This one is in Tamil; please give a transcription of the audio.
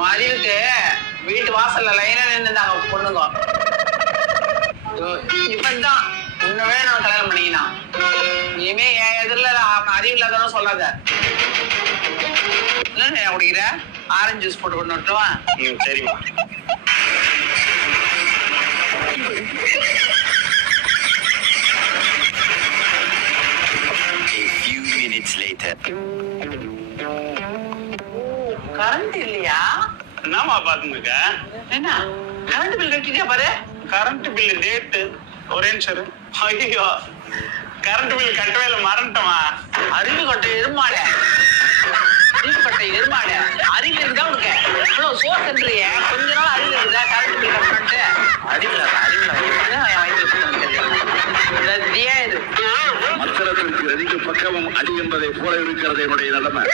அவன் அறிவுக்கு வீட்டு வாசல்ல லைனா நின்றுந்தாங்க பொண்ணுங்க. இப்பதான் இன்னவே நான் கல்யாணம் பண்ணிக்கினான். இனிமே என் எதிரில் அவன் அறிவு இல்லாதவனும் சொல்லாத. என்ன குடிக்கிற? ஆரஞ்சு ஜூஸ் போட்டு கொண்டு விட்டுருவான். சரிம்மா. கரண்ட் இல்லையா? என்னம்மா பாத்துங்க? என்ன கரண்ட் பில் கட்டிட்டியா பாரு? கரண்ட் பில் டேட்டு ஒரே நிமிஷம். ஐயோ கரண்ட் பில் கட்டவே இல்லை, மறந்துட்டோமா? அறிவு கட்ட எருமாட, அறிவு கட்ட எருமாட. அறிவு இருக்குதா உனக்கு? இவ்வளவு சோறு தந்துறிய, கொஞ்ச நாள் அறிவு இருக்குதா? கரண்ட் பில் கட்டணும்ட்டு அறிவுல மத்திரத்திற்கு அதிக பக்கமும் அடி என்பதை போல இருக்கிறது என்னுடைய நிலைமை.